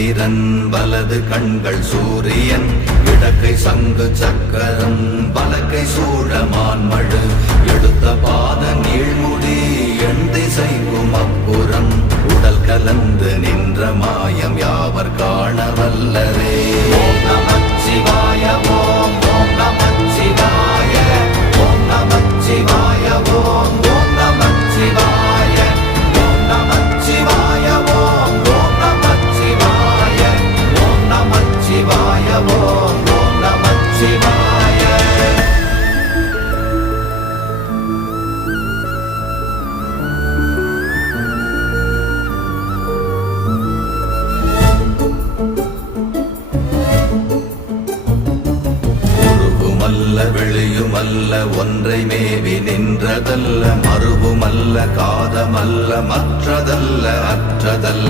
சந்திரன் வலது கண்கள் சூரியன் இடக்கை சங்கு சக்கரம் பலக்கை சூழமான்மழு எடுத்த பாத நீழ்முடி எண் திசைக்கும் அப்புறம் உடல் கலந்து நின்ற மாயம் யாவர் காண வல்லரே. ஓம் நமச்சிவாய ஓம் ஓம் நமச்சிவாய ஓம் நமச்சிவாய ஓம் ஓம் நமச்சிவாய ஓம் நமச்சிவாய ஓம் ஓம் நமச்சிவாய ஓம் நமச்சிவாய ஓம் ஓம் நமச்சிவாய. வெளியுமல்ல ஒன்றை மேவி நின்றதல்ல மறுவுமல்ல காதமல்ல மற்றதல்ல அற்றதல்ல